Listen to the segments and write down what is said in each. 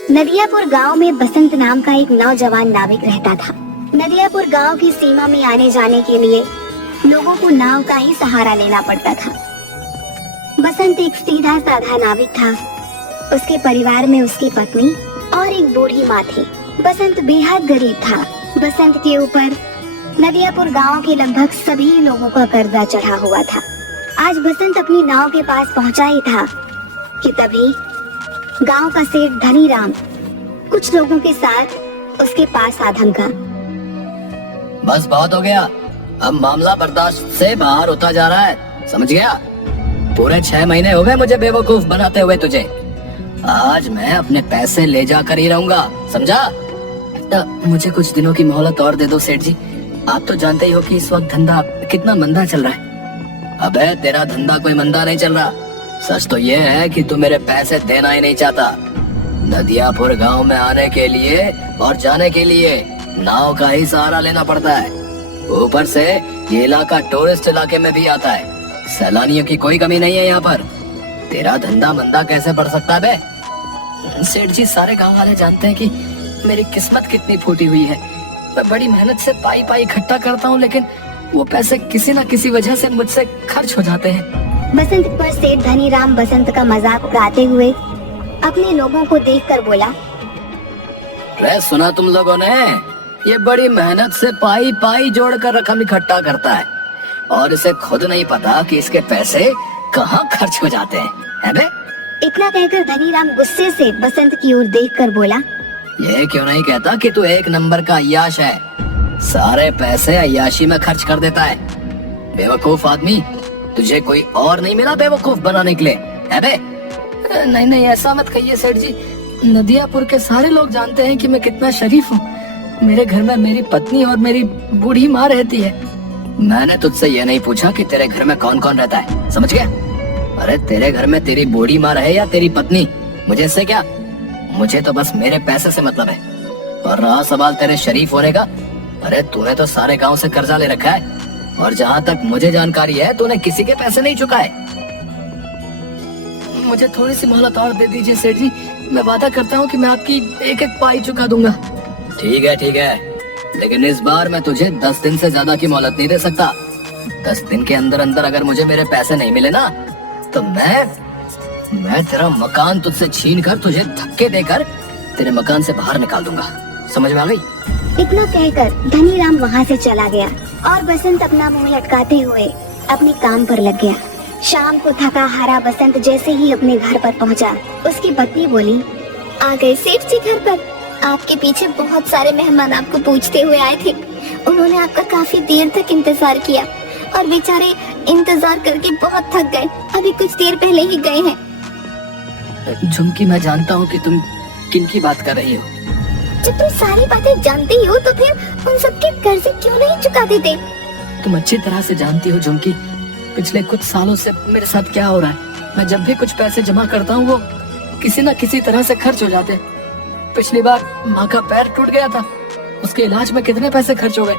नदियापुर गांव में बसंत नाम का एक नौजवान नाविक रहता था। नदियापुर गांव की सीमा में आने जाने के लिए लोगों को नाव का ही सहारा लेना पड़ता था। बसंत एक सीधा साधा नाविक था। उसके परिवार में उसकी पत्नी और एक बूढ़ी माँ थी। बसंत बेहद गरीब था। बसंत के ऊपर नदियापुर गांव के लगभग सभी लोगों का कर्जा चढ़ा हुआ था। आज बसंत अपनी नाव के पास पहुंचा ही था कि तभी गांव का सेठ धनीराम कुछ लोगों के साथ उसके पास आ धमका। बस बहुत हो गया, अब मामला बर्दाश्त से बाहर होता जा रहा है, समझ गया? पूरे 6 महीने हो गए मुझे बेवकूफ बनाते हुए तुझे। आज मैं अपने पैसे ले जाकर ही रहूंगा, समझा? मुझे कुछ दिनों की मोहलत और दे दो सेठ जी। आप तो जानते ही हो कि इस वक्त धंधा कितना मंदा चल रहा है। अबे तेरा धंधा कोई मंदा नहीं चल रहा। सच तो ये है कि तू मेरे पैसे देना ही नहीं चाहता। नदियापुर गांव में आने के लिए और जाने के लिए नाव का ही सहारा लेना पड़ता है। ऊपर से ये इलाका टूरिस्ट इलाके में भी आता है। सैलानियों की कोई कमी नहीं है यहाँ पर। तेरा धंधा मंदा कैसे बढ़ सकता है बे? सेठ जी, सारे गांव वाले जानते हैं कि मेरी किस्मत कितनी फूटी हुई है। मैं बड़ी मेहनत से पाई पाई इकट्ठा करता हूँ, लेकिन वो पैसे किसी न किसी वजह से मुझसे खर्च हो जाते हैं। बसंत पर सेठ धनीराम बसंत का मजाक उड़ाते हुए अपने लोगों को देखकर बोला। रे सुना तुम लोगों ने? ये बड़ी मेहनत से पाई पाई जोड़कर रकम इकट्ठा करता है और इसे खुद नहीं पता कि इसके पैसे कहाँ खर्च हो जाते हैं बे? इतना कहकर धनीराम गुस्से से बसंत की ओर देखकर बोला। ये क्यों नहीं कहता कि तू एक नंबर का अय्याश है? सारे पैसे अय्याशी में खर्च कर देता है। बेवकूफ आदमी, तुझे कोई और नहीं मिला बेवकूफ बनाने के लिए है बे? नहीं नहीं, ऐसा मत कहिए सेठ जी। नदियापुर के सारे लोग जानते हैं कि मैं कितना शरीफ हूँ। मेरे घर में मेरी पत्नी और मेरी बूढ़ी माँ रहती है। मैंने तुझसे ये नहीं पूछा कि तेरे घर में कौन कौन रहता है, समझ गया? अरे तेरे घर में तेरी बूढ़ी माँ रहे या तेरी पत्नी, मुझे इससे क्या? मुझे तो बस मेरे पैसे से मतलब है। और रहा सवाल तेरे शरीफ होने का, अरे तूने तो सारे गांव से कर्जा ले रखा है और जहाँ तक मुझे जानकारी है तूने किसी के पैसे नहीं चुकाए। मुझे थोड़ी सी मोहलत और दे दीजिए सेठ जी। मैं वादा करता हूँ कि मैं आपकी एक एक पाई चुका दूंगा। ठीक है, लेकिन इस बार मैं तुझे 10 दिन से ज्यादा की मोहलत नहीं दे सकता। 10 दिन के अंदर अंदर अगर मुझे मेरे पैसे नहीं मिले ना, तो मैं तेरा मकान तुझसे छीन कर तुझे धक्के देकर तेरे मकान से बाहर निकाल दूंगा। समझ में आ गई? इतना कहकर धनीराम वहाँ से चला गया और बसंत अपना मुंह लटकाते हुए अपने काम पर लग गया। शाम को थका हारा बसंत जैसे ही अपने घर पर पहुँचा, उसकी पत्नी बोली। आ गए सेठ जी घर पर। आपके पीछे बहुत सारे मेहमान आपको पूछते हुए आए थे। उन्होंने आपका काफी देर तक इंतजार किया और बेचारे इंतजार करके बहुत थक गए। अभी कुछ देर पहले ही गए हैं। झुमकी, मैं जानता हूँ कि तुम किन की बात कर रही हो। जब तुम सारी बातें जानते ही हो तो फिर उन सबके कर्जे क्यों नहीं चुका देते? तुम अच्छी तरह से जानती हो झुमकी, पिछले कुछ सालों से मेरे साथ क्या हो रहा है। मैं जब भी कुछ पैसे जमा करता हूँ वो किसी न किसी तरह से खर्च हो जाते हैं। पिछली बार माँ का पैर टूट गया था, उसके इलाज में कितने पैसे खर्च हो गए।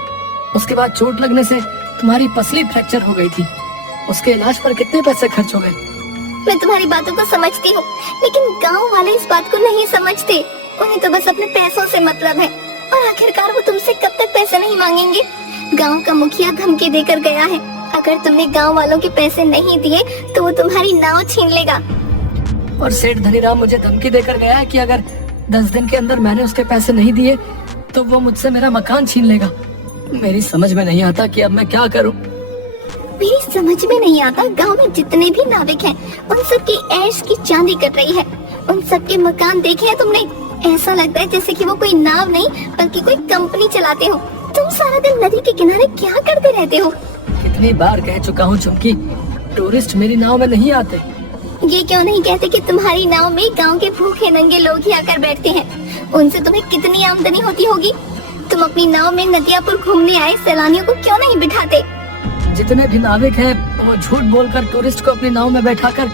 उसके बाद चोट लगने से तुम्हारी पसली फ्रैक्चर हो गई थी, उसके इलाज पर कितने पैसे खर्च हो गए। मैं तुम्हारी बातों को समझती हूँ, लेकिन गाँव वाले इस बात को नहीं समझते। उन्हें तो बस अपने पैसों से मतलब है और आखिरकार वो तुमसे कब तक पैसे नहीं मांगेंगे। गांव का मुखिया धमकी देकर गया है, अगर तुमने गांव वालों के पैसे नहीं दिए तो वो तुम्हारी नाव छीन लेगा। और सेठ धनीराम मुझे धमकी देकर गया है कि अगर 10 दिन के अंदर मैंने उसके पैसे नहीं दिए तो वो मुझसे मेरा मकान छीन लेगा। मेरी समझ में नहीं आता कि अब मैं क्या करूं। मेरी समझ में नहीं आता, गांव में जितने भी नाविक हैं उन सब की ऐश की चांदी कट रही है। उन सब के मकान देखे हैं तुमने? ऐसा लगता है जैसे कि वो कोई नाव नहीं बल्कि कोई कंपनी चलाते हो। तुम सारा दिन नदी के किनारे क्या करते रहते हो? कितनी बार कह चुका हूँ चुमकी, टूरिस्ट मेरी नाव में नहीं आते। ये क्यों नहीं कहते कि तुम्हारी नाव में गांव के भूखे नंगे लोग ही आकर बैठते हैं? उनसे तुम्हें कितनी आमदनी होती होगी। तुम अपनी नाव में नदियापुर घूमने आए सैलानियों को क्यों नहीं बिठाते? जितने भी नाविक हैं वो झूठ बोलकर टूरिस्ट को अपनी नाव में बैठाकर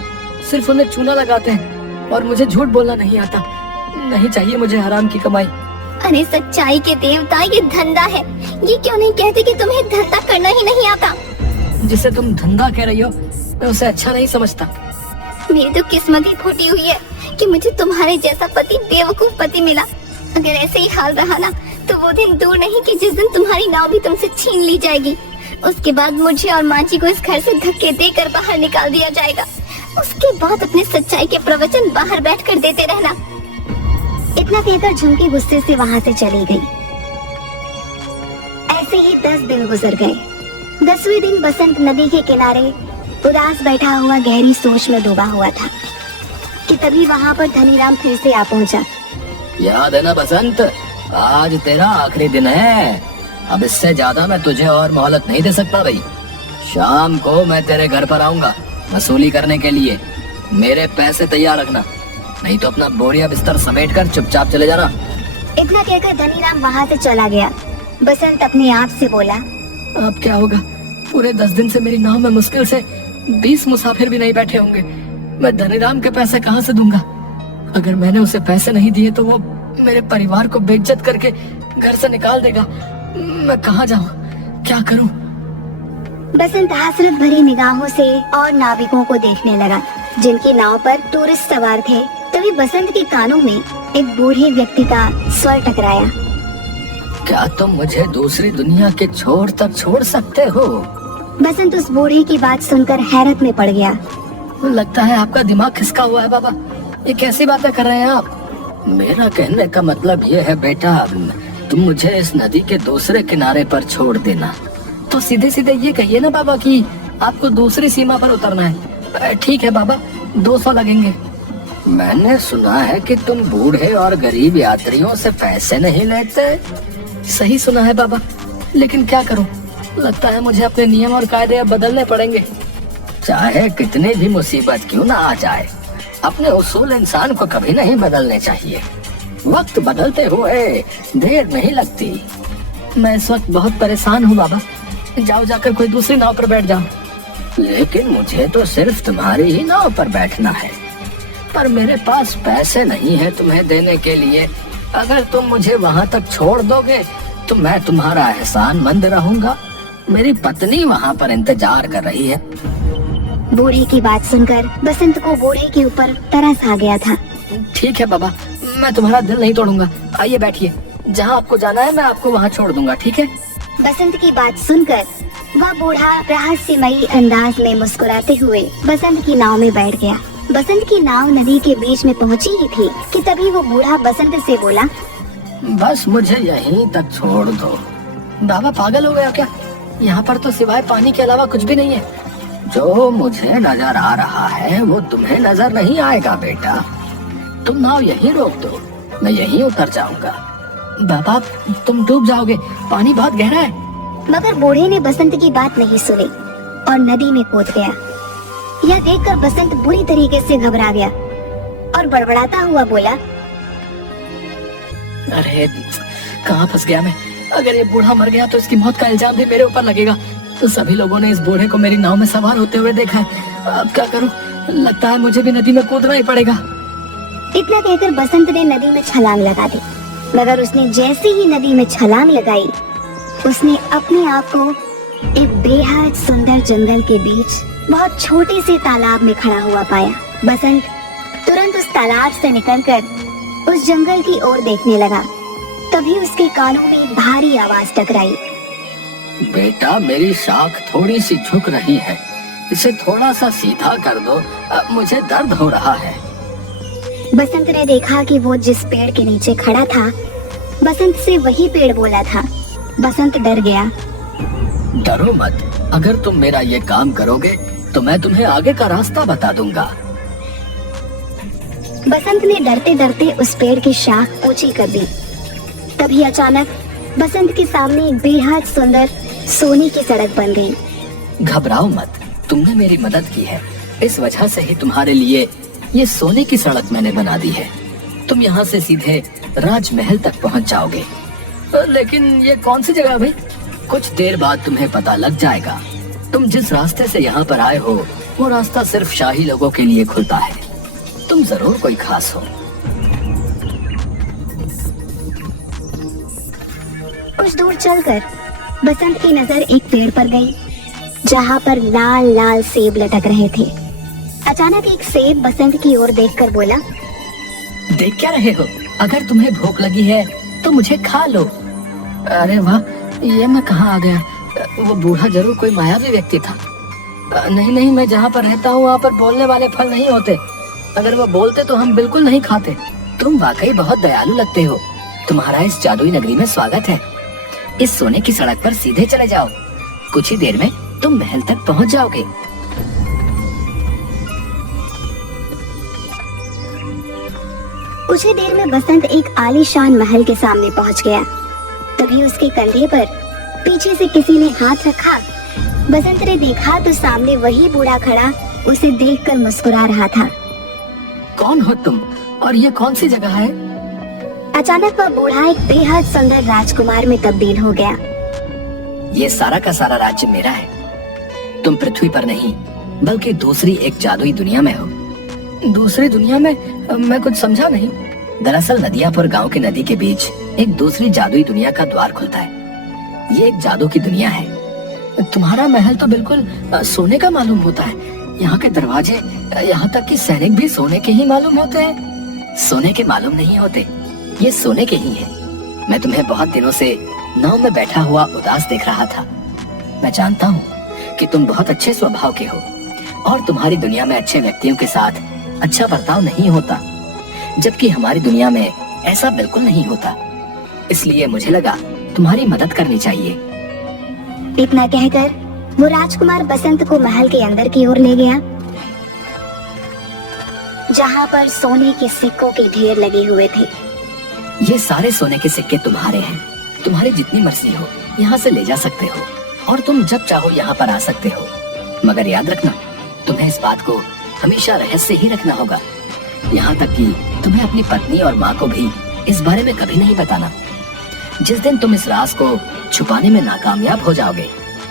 सिर्फ उन्हें चूना लगाते हैं और मुझे झूठ बोलना नहीं आता। नहीं चाहिए मुझे हराम की कमाई। अरे सच्चाई के देवता, ये धंधा है। ये क्यों नहीं कहते कि तुम्हें धंधा करना ही नहीं आता? जिसे तुम धंधा कह रही हो मैं उसे अच्छा नहीं समझता। मेरी तो किस्मत ही फूटी हुई है कि मुझे तुम्हारे जैसा पति, बेवकूफ पति मिला। अगर ऐसे ही हाल रहा ना तो वो दिन दूर नहीं कि जिस दिन तुम्हारी नाव भी तुमसे छीन ली जाएगी। उसके बाद मुझे और माँ जी को इस घर से धक्के देकर बाहर निकाल दिया जाएगा। उसके बाद अपने सच्चाई के प्रवचन बाहर बैठकर देते रहना। इतना कहकर झुमकी गुस्से से वहां से चली गई। ऐसे ही 10 दिन गुजर गए। 10वें दिन बसंत नदी के किनारे उदास बैठा हुआ गहरी सोच में डूबा हुआ था कि तभी वहां पर धनीराम फिर से आ पहुंचा। याद है ना बसंत, आज तेरा आखिरी दिन है। अब इससे ज्यादा मैं तुझे और मोहलत नहीं दे सकता भाई। शाम को मैं तेरे घर पर आऊंगा वसूली करने के लिए। मेरे पैसे तैयार रखना, नहीं तो अपना बोरिया बिस्तर समेट कर चुपचाप चले जाना। इतना कहकर धनीराम वहां से चला गया। बसंत अपने आप से बोला, अब क्या होगा? पूरे 10 दिन से मेरी नाव में मुश्किल से 20 मुसाफिर भी नहीं बैठे होंगे। मैं धनीराम के पैसे कहाँ से दूंगा? अगर मैंने उसे पैसे नहीं दिए तो वो मेरे परिवार को बेइज्जत करके घर से निकाल देगा। मैं कहाँ जाऊँ, क्या करूँ? बसंत हसरत भरी निगाहों से और नाविकों को देखने लगा जिनकी नाव पर टूरिस्ट सवार थे। तभी बसंत के कानों में एक बूढ़े व्यक्ति का स्वर टकराया। क्या तुम मुझे दूसरी दुनिया के छोर तक छोड़ सकते हो? बसंत उस बूढ़े की बात सुनकर हैरत में पड़ गया। लगता है आपका दिमाग खिसका हुआ है बाबा। ये कैसी बातें कर रहे हैं आप? मेरा कहने का मतलब ये है बेटा, तुम मुझे इस नदी के दूसरे किनारे पर छोड़ देना। तो सीधे सीधे ये कहिए ना बाबा कि आपको दूसरी सीमा पर उतरना है। ठीक है बाबा, 200 लगेंगे। मैंने सुना है कि तुम बूढ़े और गरीब यात्रियों से पैसे नहीं लेते। सही सुना है बाबा, लेकिन क्या करूं? लगता है मुझे अपने नियम और कायदे अब बदलने पड़ेंगे। चाहे कितनी भी मुसीबत क्यों ना आ जाए, अपने उसूल इंसान को कभी नहीं बदलने चाहिए। वक्त बदलते हुए देर नहीं लगती। मैं इस वक्त बहुत परेशान हूँ बाबा। जाओ जाकर कोई दूसरी नाव पर बैठ जाओ। लेकिन मुझे तो सिर्फ तुम्हारी ही नाव पर बैठना है, पर मेरे पास पैसे नहीं है तुम्हें देने के लिए। अगर तुम मुझे वहाँ तक छोड़ दोगे तो मैं तुम्हारा एहसानमंद रहूंगा। मेरी पत्नी वहाँ पर इंतजार कर रही है। बूढ़े की बात सुनकर बसंत को बूढ़े के ऊपर तरस आ गया था। ठीक है बाबा, मैं तुम्हारा दिल नहीं तोड़ूंगा। आइए बैठिए, जहाँ आपको जाना है मैं आपको वहाँ छोड़ दूंगा, ठीक है? बसंत की बात सुनकर वह बूढ़ा रहस्यमयी अंदाज में मुस्कुराते हुए बसंत की नाव में बैठ गया। बसंत की नाव नदी के बीच में पहुंची ही थी कि तभी वो बूढ़ा बसंत से बोला, बस मुझे यहीं तक छोड़ दो। बाबा पागल हो गया क्या? यहाँ पर तो सिवाय पानी के अलावा कुछ भी नहीं है। जो मुझे नजर आ रहा है वो तुम्हें नजर नहीं आएगा बेटा। तुम नाव यहीं रोक दो, मैं यहीं उतर जाऊंगा। बाबा तुम डूब जाओगे, पानी बहुत गहरा है। मगर बूढ़े ने बसंत की बात नहीं सुनी और नदी में कूद गया। यह देखकर बसंत बुरी तरीके से घबरा गया और बड़बड़ाता हुआ बोला, अरे कहाँ फंस गया मैं? अगर ये बूढ़ा मर गया तो इसकी मौत का इल्जाम भी मेरे ऊपर लगेगा। तो सभी लोगों ने इस बूढ़े को मेरी नाव में सवार होते हुए देखा है। अब क्या करूं? लगता है मुझे भी नदी में कूदना ही पड़ेगा। इतना कहकर बसंत ने नदी में छलांग लगा दी। मगर उसने जैसे ही नदी में छलांग लगाई, उसने अपने आप को एक बेहद सुंदर जंगल के बीच बहुत छोटे से तालाब में खड़ा हुआ पाया। बसंत तुरंत उस तालाब से निकलकर उस जंगल की ओर देखने लगा। तभी उसके कानों में एक भारी आवाज टकराई। बेटा मेरी शाख थोड़ी सी झुक रही है, इसे थोड़ा सा सीधा कर दो, मुझे दर्द हो रहा है। बसंत ने देखा कि वो जिस पेड़ के नीचे खड़ा था, बसंत से वही पेड़ बोला था। बसंत डर गया। डरो मत, अगर तुम मेरा ये काम करोगे तो मैं तुम्हें आगे का रास्ता बता दूंगा। बसंत ने डरते डरते उस पेड़ की शाख ऊंची कर दी। तभी अचानक बसंत के सामने एक बेहद सुंदर सोने की सड़क बन गई। घबराओ मत, तुमने मेरी मदद की है, इस वजह से ही तुम्हारे लिए ये सोने की सड़क मैंने बना दी है। तुम यहाँ से सीधे राजमहल तक पहुँच जाओगे। लेकिन ये कौन सी जगह भाई? कुछ देर बाद तुम्हें पता लग जाएगा। तुम जिस रास्ते से यहाँ पर आए हो वो रास्ता सिर्फ शाही लोगों के लिए खुलता है। तुम जरूर कोई खास हो। कुछ दूर चलकर बसंत की नजर एक पेड़ पर गई, जहाँ पर लाल लाल सेब लटक रहे थे। अचानक एक सेब बसंत की ओर देखकर बोला, देख क्या रहे हो? अगर तुम्हें भूख लगी है तो मुझे खा लो। अरे वाह, ये मैं कहाँ आ गया? वो बूढ़ा जरूर कोई मायावी व्यक्ति था। नहीं नहीं, मैं जहाँ पर रहता हूँ वहाँ पर बोलने वाले फल नहीं होते। अगर वो बोलते तो हम बिल्कुल नहीं खाते। तुम वाकई बहुत दयालु लगते हो। तुम्हारा इस जादुई नगरी में स्वागत है। इस सोने की सड़क पर सीधे चले जाओ। कुछ ही देर में तुम महल तक पहुँच जाओगे। कुछ ही देर में बसंत एक आलीशान महल के सामने पहुंच गया। तभी उसके कंधे पर पीछे से किसी ने हाथ रखा। बसंत ने देखा तो सामने वही बूढ़ा खड़ा उसे देखकर मुस्कुरा रहा था। कौन हो तुम और ये कौन सी जगह है? अचानक वह बूढ़ा एक बेहद सुंदर राजकुमार में तब्दील हो गया। ये सारा का सारा राज्य मेरा है। तुम पृथ्वी पर नहीं बल्कि दूसरी एक जादुई दुनिया में हो। दूसरी दुनिया में? मैं कुछ समझा नहीं। दरअसल नदियापुर गांव की नदी के बीच एक दूसरी जादुई दुनिया का द्वार खुलता है। ये एक जादू की दुनिया है। तुम्हारा महल तो बिल्कुल सोने का मालूम होता है। यहाँ के दरवाजे, यहाँ तक कि सैनिक भी सोने के ही मालूम होते हैं। सोने के मालूम नहीं होते, ये सोने के ही है। मैं तुम्हें बहुत दिनों से नाव में बैठा हुआ उदास देख रहा था। मैं जानता हूँ कि तुम बहुत अच्छे स्वभाव के हो और तुम्हारी दुनिया में अच्छे व्यक्तियों के साथ अच्छा बर्ताव नहीं होता, जबकि हमारी दुनिया में ऐसा बिल्कुल नहीं होता। इसलिए मुझे लगा तुम्हारी मदद करनी चाहिए। इतना कहकर वो राजकुमार बसंत को महल के अंदर की ओर ले गया, जहाँ पर सोने के सिक्कों के ढेर लगे हुए थे। ये सारे सोने के सिक्के तुम्हारे हैं। तुम्हारी जितनी मर्जी हो यहाँ से ले जा सकते हो और तुम जब चाहो यहाँ पर आ सकते हो। मगर याद रखना, तुम्हें इस बात को हमेशा रहस्य ही रखना होगा। यहाँ तक कि तुम्हें अपनी पत्नी और माँ को भी इस बारे में कभी नहीं बताना। जिस दिन तुम इस राज को छुपाने में नाकामयाब हो जाओगे,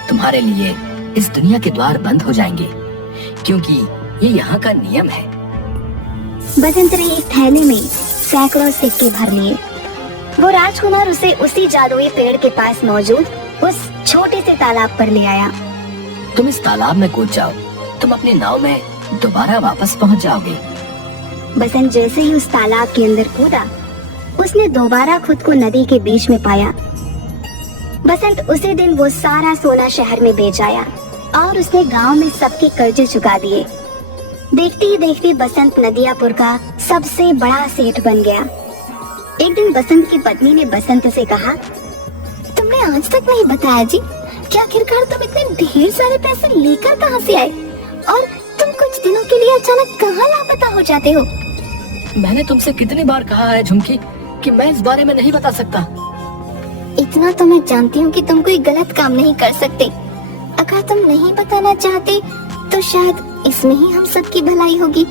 तुम्हारे लिए इस दुनिया के द्वार बंद हो जाएंगे, क्योंकि ये यहाँ का नियम है। बसंत ने एक थैले में सैकड़ों सिक्के भर लिए। वो राजकुमार उसे उसी जादुई पेड़ के पास मौजूद उस छोटे से तालाब पर ले आया। तुम इस तालाब में कूद जाओ, तुम अपनी नाव में दोबारा वापस पहुँच जाओगे। बसंत जैसे ही उस तालाब के अंदर कूदा, उसने दोबारा खुद को नदी के बीच में पाया। बसंत उसी दिन वो सारा सोना शहर में बेच आया और उसने गांव में सबके कर्जे चुका दिए। देखते ही देखते बसंत नदियापुर का सबसे बड़ा सेठ बन गया। एक दिन बसंत की पत्नी ने बसंत से कहा, तुमने आज तक नहीं बताया जी कि आखिरकार तुम इतने ढेर सारे पैसे लेकर कहाँ से आए और तुम कुछ दिनों के लिए अचानक कहाँ लापता हो जाते हो? मैंने तुमसे कितनी बार कहा है झुमकी कि मैं इस बारे में नहीं बता सकता। इतना तो मैं जानती हूँ कि तुम कोई गलत काम नहीं कर सकते। अगर तुम नहीं बताना चाहते तो शायद इसमें ही हम सबकी भलाई होगी।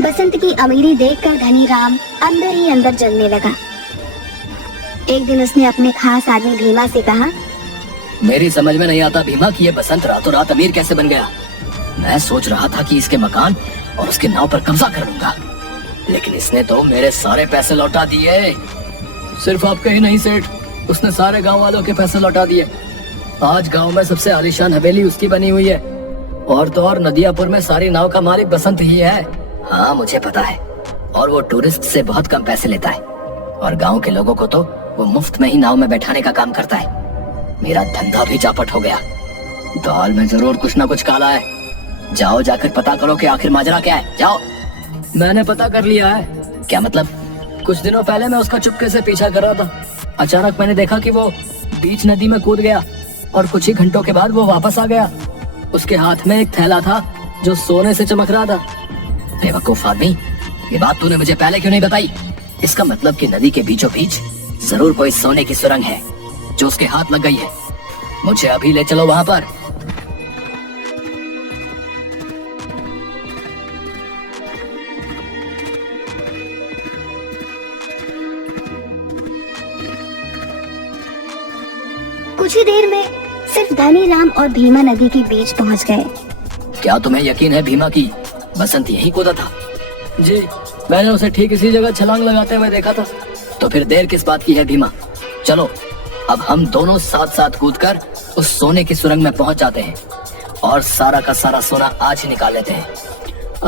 बसंत की अमीरी देखकर धनी राम अंदर ही अंदर जलने लगा। एक दिन उसने अपने खास आदमी भीमा से कहा, मेरी समझ में नहीं आता भीमा कि ये बसंत रातों रात अमीर कैसे बन गया। मैं सोच रहा था कि इसके मकान और उसके नाव पर कब्जा कर लूंगा, लेकिन इसने तो मेरे सारे पैसे लौटा दिए। सिर्फ आपके ही नहीं सेठ, उसने सारे गांव वालों के पैसे लौटा दिए। आज गांव में सबसे आलीशान हवेली उसकी बनी हुई है, और तो और नदियापुर में सारी नाव का मालिक बसंत ही है। हाँ मुझे पता है, और वो टूरिस्ट से बहुत कम पैसे लेता है, और गांव के लोगों को तो वो मुफ्त में ही नाव में बैठाने का काम करता है। मेरा धंधा भी चापट हो गया। दाल में जरूर कुछ ना कुछ काला है। जाओ जाकर पता करो कि आखिर माजरा क्या है। जाओ। मैंने पता कर लिया है। क्या मतलब? कुछ दिनों पहले मैं उसका चुपके से पीछा कर रहा था। अचानक मैंने देखा कि वो बीच नदी में कूद गया और कुछ ही घंटों के बाद वो वापस आ गया। उसके हाथ में एक थैला था जो सोने से चमक रहा था। बेवकूफ आदमी, ये बात तूने मुझे पहले क्यों नहीं बताई? इसका मतलब कि नदी के बीचों बीच जरूर कोई सोने की सुरंग है जो उसके हाथ लग गई है। मुझे अभी ले चलो वहां पर। कुछ ही देर में सिर्फ धनी राम और भीमा नदी के बीच पहुंच गए। क्या तुम्हें यकीन है भीमा की बसंत यहीं कूदा था? जी, मैंने उसे ठीक इसी जगह छलांग लगाते हुए देखा था। तो फिर देर किस बात की है भीमा? चलो अब हम दोनों साथ साथ कूदकर उस सोने की सुरंग में पहुंच जाते हैं और सारा का सारा सोना आज ही निकाल लेते हैं।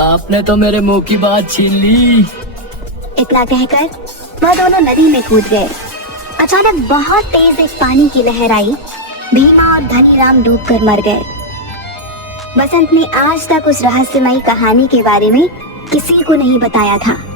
आपने तो मेरे मुंह की बात छीन ली। इतना कहकर वह दोनों नदी में कूद गए। अचानक बहुत तेज एक पानी की लहर आई। भीमा और धनीराम डूबकर मर गए। बसंत ने आज तक उस रहस्यमयी कहानी के बारे में किसी को नहीं बताया था।